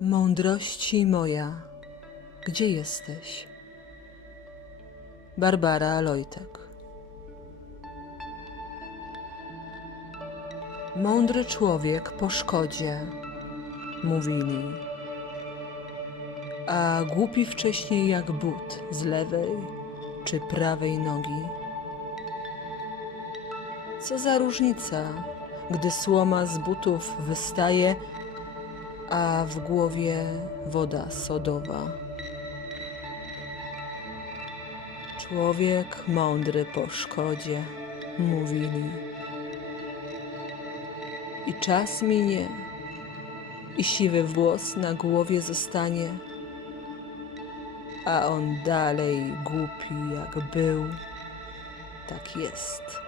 Mądrości moja, gdzie jesteś? Barbara Lojtek. Mądry człowiek po szkodzie, mówili, a głupi wcześniej jak but z lewej czy prawej nogi. Co za różnica, gdy słoma z butów wystaje, a w głowie woda sodowa. Człowiek mądry po szkodzie, mówili. I czas minie, i siwy włos na głowie zostanie, a on dalej głupi jak był, tak jest.